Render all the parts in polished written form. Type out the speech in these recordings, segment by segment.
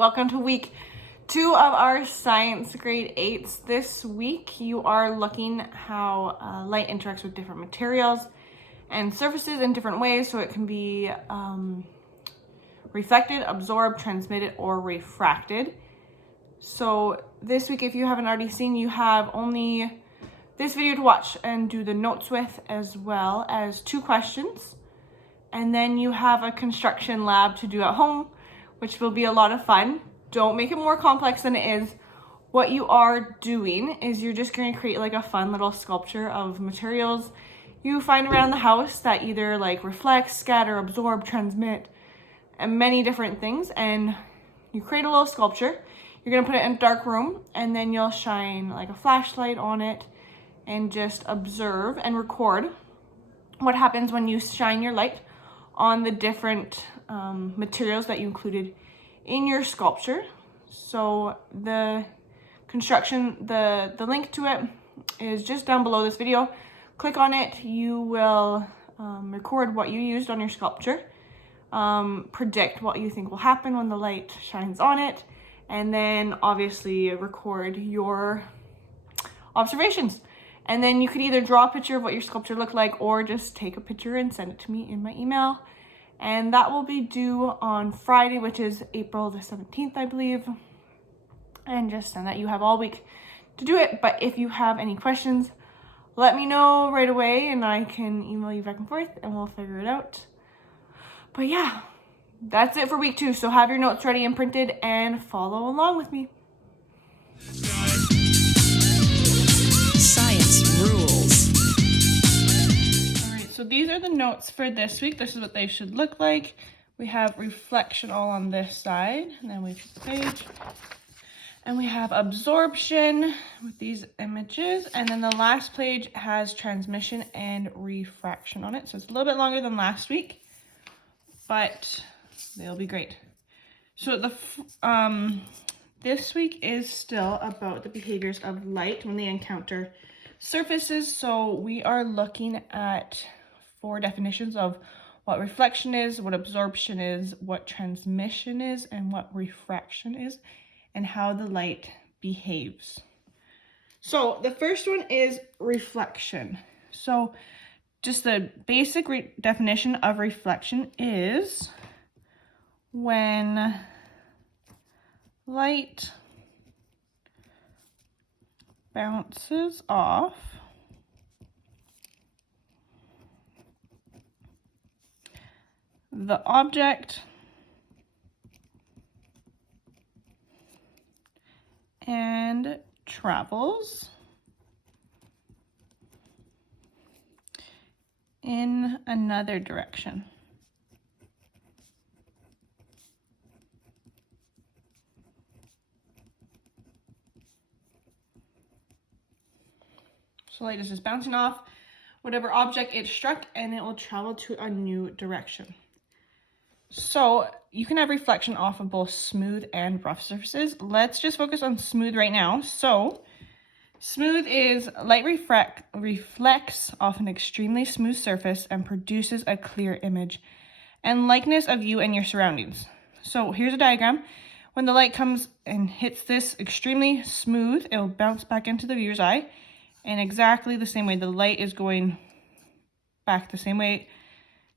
Welcome to week 2 of our science grade 8s. This week you are looking how light interacts with different materials and surfaces in different ways. So it can be reflected, absorbed, transmitted, or refracted. So this week, if you haven't already seen, you have only this video to watch and do the notes with, as well as 2 questions. And then you have a construction lab to do at home, which will be a lot of fun. Don't make it more complex than it is. What you are doing is you're just going to create like a fun little sculpture of materials you find around the house that either like reflect, scatter, absorb, transmit, and many different things. And you create a little sculpture. You're going to put it in a dark room, and then you'll shine like a flashlight on it and just observe and record what happens when you shine your light on the different materials that you included in your sculpture. So the construction, the link to it is just down below this video. Click on it. You will record what you used on your sculpture, predict what you think will happen when the light shines on it, and then obviously record your observations. And then you could either draw a picture of what your sculpture looked like or just take a picture and send it to me in my email. And that will be due on Friday, which is April the 17th, I believe. And just send that. You have all week to do it. But if you have any questions, let me know right away and I can email you back and forth and we'll figure it out. But yeah, that's it for week 2. So have your notes ready and printed and follow along with me. Science rules. So these are the notes for this week. This is what they should look like. We have reflection all on this side, and then we flip the page. And we have absorption with these images. And then the last page has transmission and refraction on it. So it's a little bit longer than last week, but they'll be great. So this week is still about the behaviors of light when they encounter surfaces. So we are looking at 4 definitions of what reflection is, what absorption is, what transmission is, and what refraction is, and how the light behaves. So the first one is reflection. So just the basic definition of reflection is when light bounces off the object and travels in another direction. So light is just bouncing off whatever object it struck and it will travel to a new direction. So you can have reflection off of both smooth and rough surfaces. Let's just focus on smooth right now. So smooth is light reflects off an extremely smooth surface and produces a clear image and likeness of you and your surroundings. So here's a diagram. When the light comes and hits this extremely smooth, it will bounce back into the viewer's eye in exactly the same way. The light is going back the same way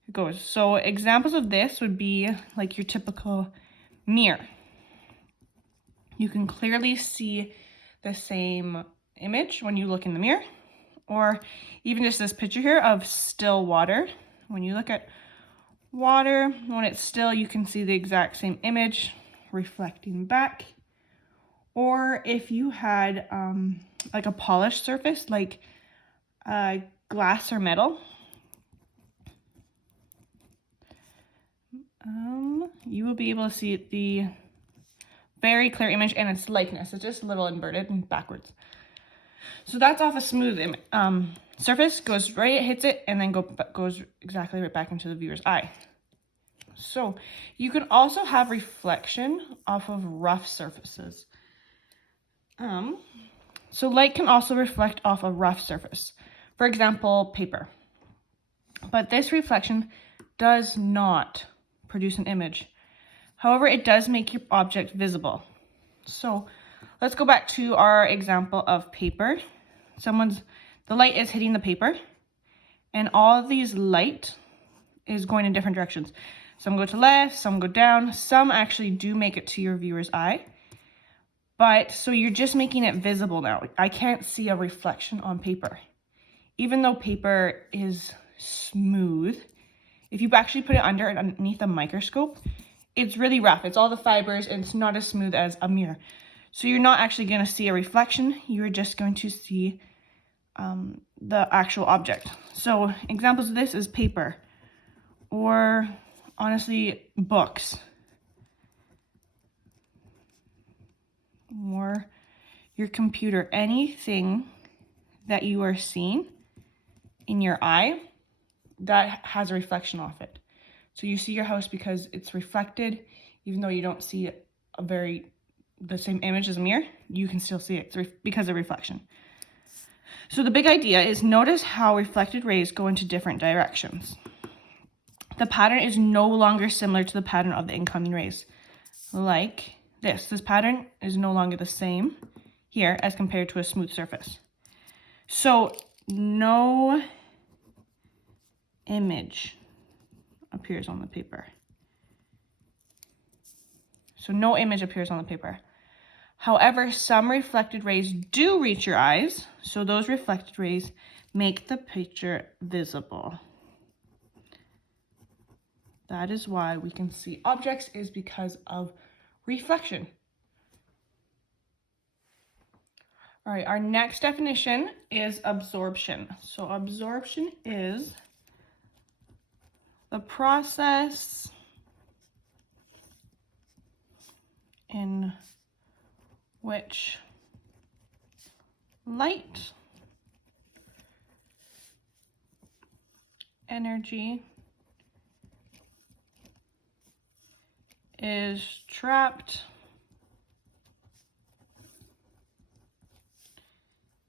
it goes. So examples of this would be like your typical mirror. You can clearly see the same image when you look in the mirror, or even just this picture here of still water. When you look at water, when it's still, you can see the exact same image reflecting back. Or if you had like a polished surface, like glass or metal, you will be able to see the very clear image and its likeness. It's just a little inverted and backwards. So that's off a smooth surface, goes right, hits it, and then goes exactly right back into the viewer's eye. So you can also have reflection off of rough surfaces. So light can also reflect off a rough surface. For example, paper. But this reflection does not produce an image. However, it does make your object visible. So let's go back to our example of paper. The light is hitting the paper, and all of these light is going in different directions. Some go to left, some go down, some actually do make it to your viewer's eye. But so you're just making it visible now. I can't see a reflection on paper. Even though paper is smooth, if you actually put it underneath a microscope, it's really rough. It's all the fibers and it's not as smooth as a mirror. So you're not actually going to see a reflection. You're just going to see the actual object. So examples of this is paper, or honestly, books, or your computer. Anything that you are seeing in your eye that has a reflection off it. So you see your house because it's reflected, even though you don't see the same image as a mirror, you can still see it because of reflection. So the big idea is notice how reflected rays go into different directions. The pattern is no longer similar to the pattern of the incoming rays. Like this pattern is no longer the same here as compared to a smooth surface. So no image appears on the paper. However, some reflected rays do reach your eyes, so those reflected rays make the picture visible. That is why we can see objects, is because of reflection. All right, our next definition is absorption. So absorption is the process in which light energy is trapped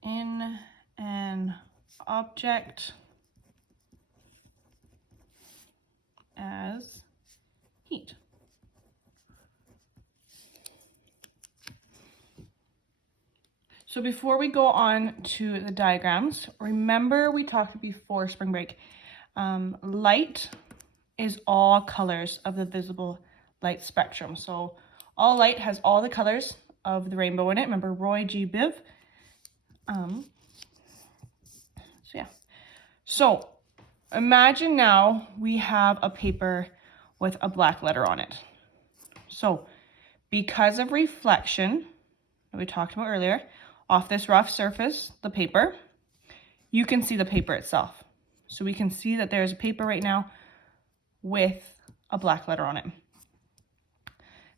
in an object as heat. So before we go on to the diagrams, remember we talked before spring break, light is all colors of the visible light spectrum. So all light has all the colors of the rainbow in it. Remember Roy G. Biv? So imagine now we have a paper with a black letter on it. So because of reflection that we talked about earlier, off this rough surface, the paper, you can see the paper itself. So we can see that there's a paper right now with a black letter on it.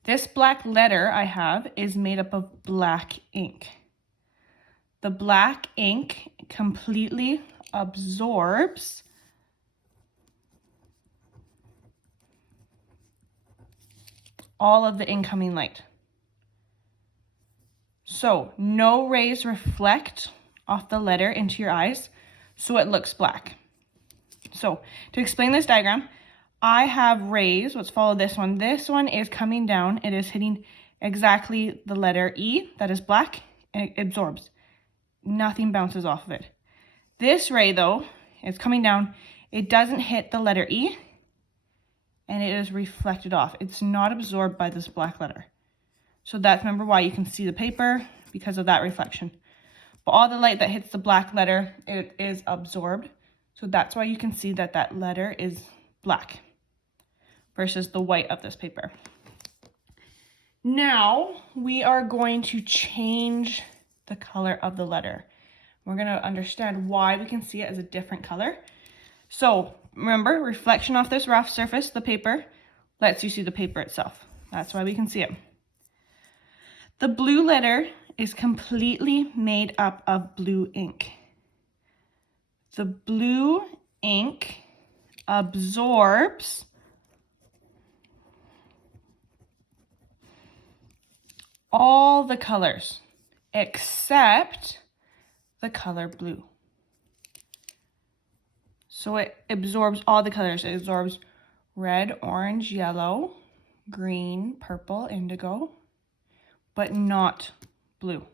This black letter I have is made up of black ink. The black ink completely absorbs all of the incoming light. So no rays reflect off the letter into your eyes, so it looks black. So to explain this diagram, I have rays. Let's follow this one. This one is coming down. It is hitting exactly the letter E that is black, and it absorbs. Nothing bounces off of it. This ray, though, is coming down. It doesn't hit the letter E, and it is reflected off. It's not absorbed by this black letter. So that's, remember, why you can see the paper, because of that reflection. But all the light that hits the black letter, it is absorbed. So that's why you can see that that letter is black versus the white of this paper. Now we are going to change the color of the letter. We're going to understand why we can see it as a different color. So remember, reflection off this rough surface, the paper, lets you see the paper itself. That's why we can see it. The blue letter is completely made up of blue ink. The blue ink absorbs all the colors except the color blue. So it absorbs all the colors. It absorbs red, orange, yellow, green, purple, indigo, but not blue.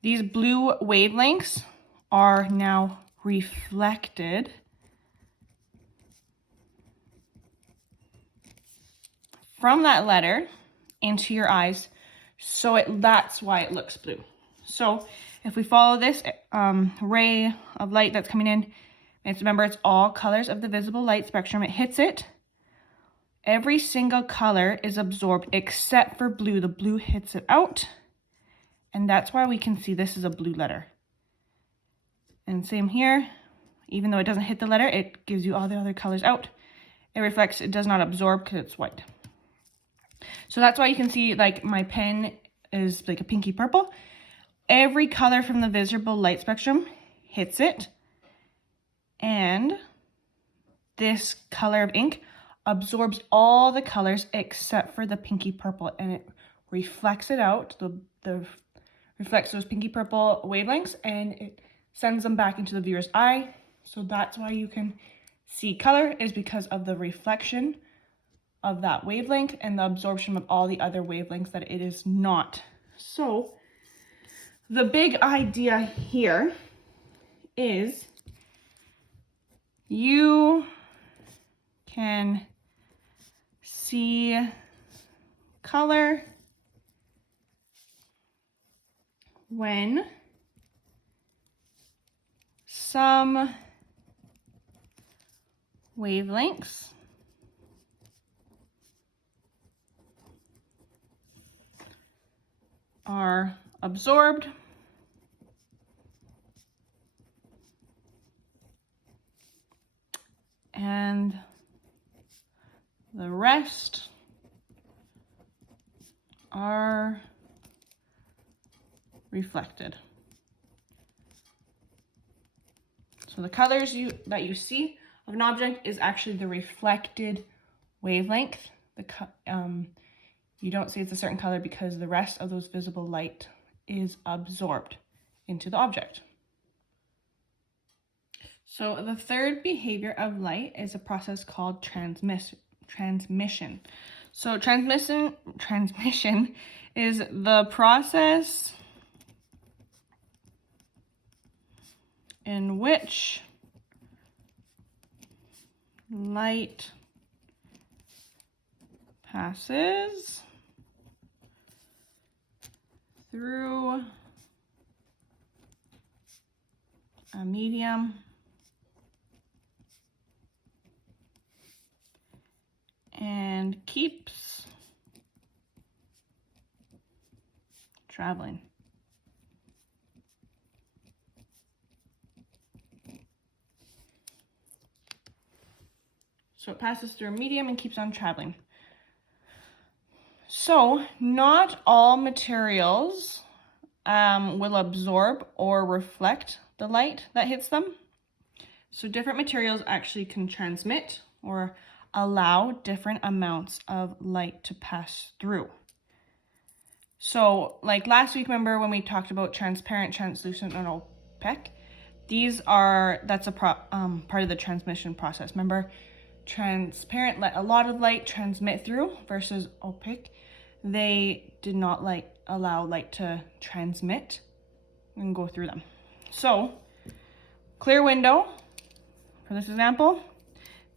These blue wavelengths are now reflected from that letter into your eyes, so that's why it looks blue. So if we follow this ray of light that's coming in, remember it's all colors of the visible light spectrum, it hits it. Every single color is absorbed except for blue. The blue hits it out, and that's why we can see this is a blue letter. And same here, even though it doesn't hit the letter, it gives you all the other colors out. It reflects, it does not absorb because it's white. So that's why you can see, like, my pen is like a pinky purple. Every color from the visible light spectrum hits it, and this color of ink absorbs all the colors except for the pinky purple, and it reflects it out, reflects those pinky purple wavelengths, and it sends them back into the viewer's eye. So that's why you can see color, is because of the reflection of that wavelength and the absorption of all the other wavelengths that it is not. So the big idea here is you can see color when some wavelengths are absorbed and the rest are reflected. So the colors that you see of an object is actually the reflected wavelength. You don't see it's a certain color because the rest of those visible light is absorbed into the object. So the third behavior of light is a process called transmission. So transmission is the process in which light passes through a medium and keeps traveling. So it passes through a medium and keeps on traveling. So not all materials will absorb or reflect the light that hits them. So different materials actually can transmit or allow different amounts of light to pass through. So like last week, remember when we talked about transparent, translucent, and opaque? That's a part of the transmission process. Remember, transparent let a lot of light transmit through versus opaque. They did not allow light to transmit and go through them. So clear window, for this example,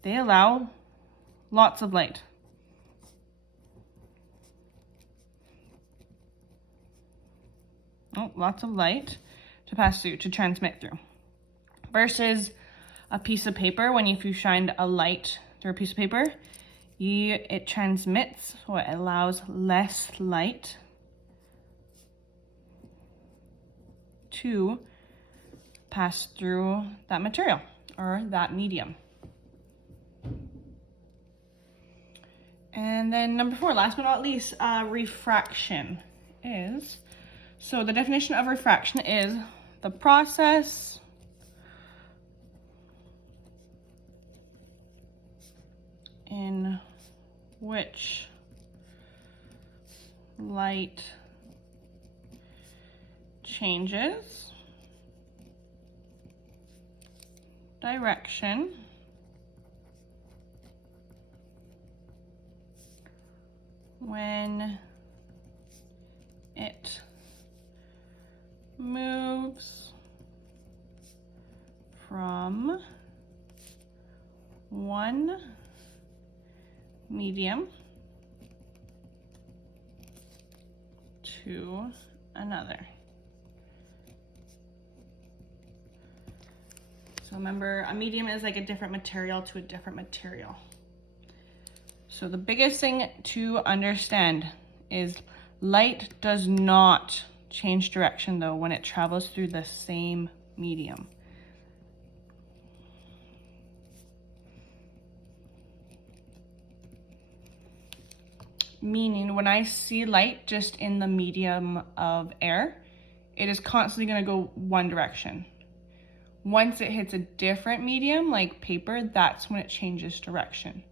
they allow lots of light. Lots of light to pass through, to transmit through. Versus a piece of paper, if you shined a light through a piece of paper, it transmits, so it allows less light to pass through that material or that medium. And then number 4, last but not least, refraction is, so the definition of refraction is the process in which light changes direction when it moves from one medium to another. So remember, a medium is like a different material to a different material. So the biggest thing to understand is light does not change direction though when it travels through the same medium. Meaning when I see light just in the medium of air, it is constantly going to go one direction. Once it hits a different medium like paper, that's when it changes direction.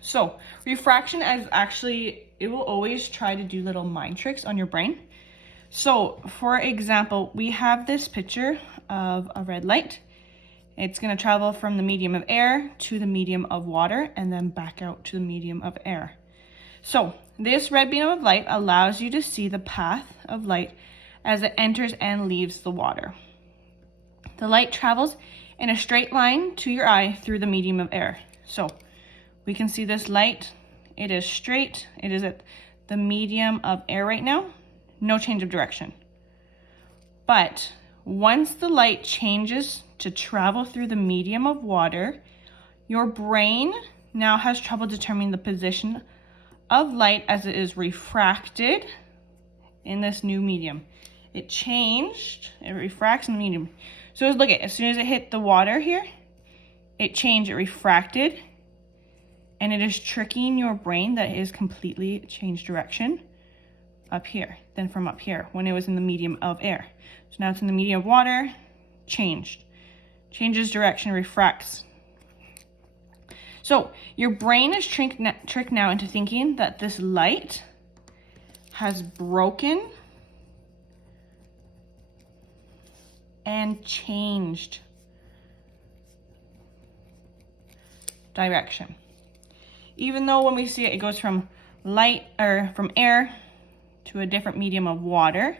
So refraction is actually, it will always try to do little mind tricks on your brain. So for example, we have this picture of a red light. It's going to travel from the medium of air to the medium of water and then back out to the medium of air. So this red beam of light allows you to see the path of light as it enters and leaves the water. The light travels in a straight line to your eye through the medium of air. So we can see this light, it is straight, it is at the medium of air right now, no change of direction. But once the light changes to travel through the medium of water, your brain now has trouble determining the position of light as it is refracted in this new medium. It changed, it refracts in the medium. So look at, as soon as it hit the water here, it changed, it refracted, and it is tricking your brain that it is completely changed direction up here than from up here when it was in the medium of air. So now it's in the medium of water, changed. Changes direction, refracts. So your brain is tricked now into thinking that this light has broken and changed direction. Even though when we see it, it goes from light or from air to a different medium of water,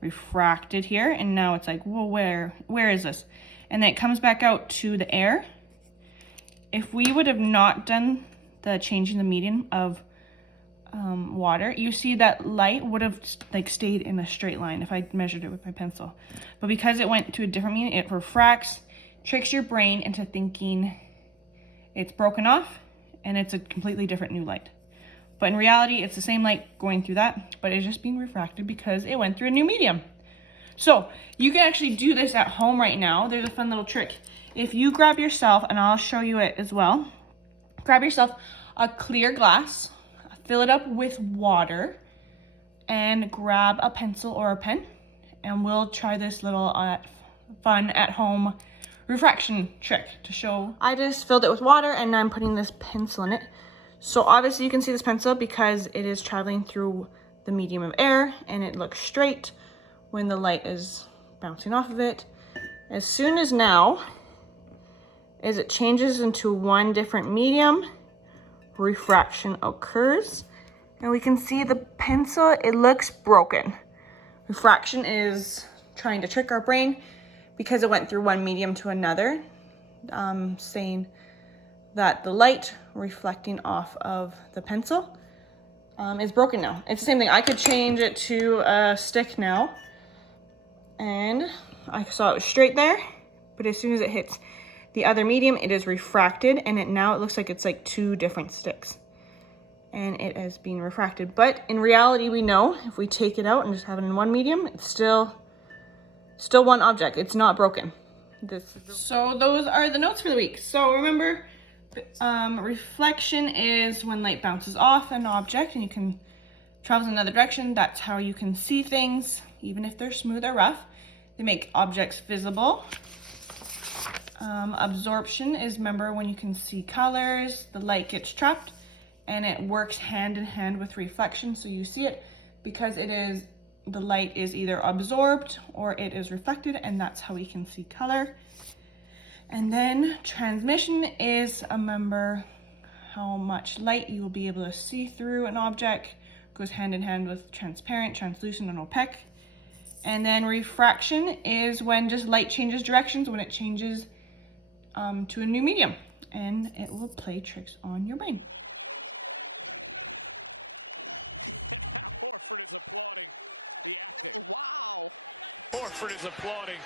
refracted here, and now it's like, well, where is this? And then it comes back out to the air. If we would have not done the changing the medium of water, you see that light would have like stayed in a straight line if I measured it with my pencil. But because it went to a different medium, it refracts, tricks your brain into thinking it's broken off and it's a completely different new light. But in reality, it's the same light going through that, but it's just being refracted because it went through a new medium. So you can actually do this at home right now. There's a fun little trick. If you grab yourself, and I'll show you it as well, grab yourself a clear glass, fill it up with water, and grab a pencil or a pen, and we'll try this little fun at home refraction trick to show. I just filled it with water and I'm putting this pencil in it. So obviously you can see this pencil because it is traveling through the medium of air and it looks straight when the light is bouncing off of it. As soon as now, as it changes into one different medium, refraction occurs. And we can see the pencil, it looks broken. Refraction is trying to trick our brain because it went through one medium to another, saying that the light reflecting off of the pencil is broken now. It's the same thing. I could change it to a stick now, and I saw it was straight there, but as soon as it hits the other medium, it is refracted, and now it looks like it's like two different sticks, and it is being refracted. But in reality, we know if we take it out and just have it in one medium, it's still one object. It's not broken. So those are the notes for the week. So remember, reflection is when light bounces off an object and you can travel in another direction. That's how you can see things, even if they're smooth or rough. They make objects visible. Absorption is, remember, when you can see colors, the light gets trapped, and it works hand in hand with reflection. So you see it because the light is either absorbed or it is reflected, and that's how we can see color. And then transmission is, remember, how much light you will be able to see through an object. Goes hand in hand with transparent, translucent, and opaque. And then refraction is when just light changes directions, when it changes to a new medium, and it will play tricks on your brain. Orford is applauding.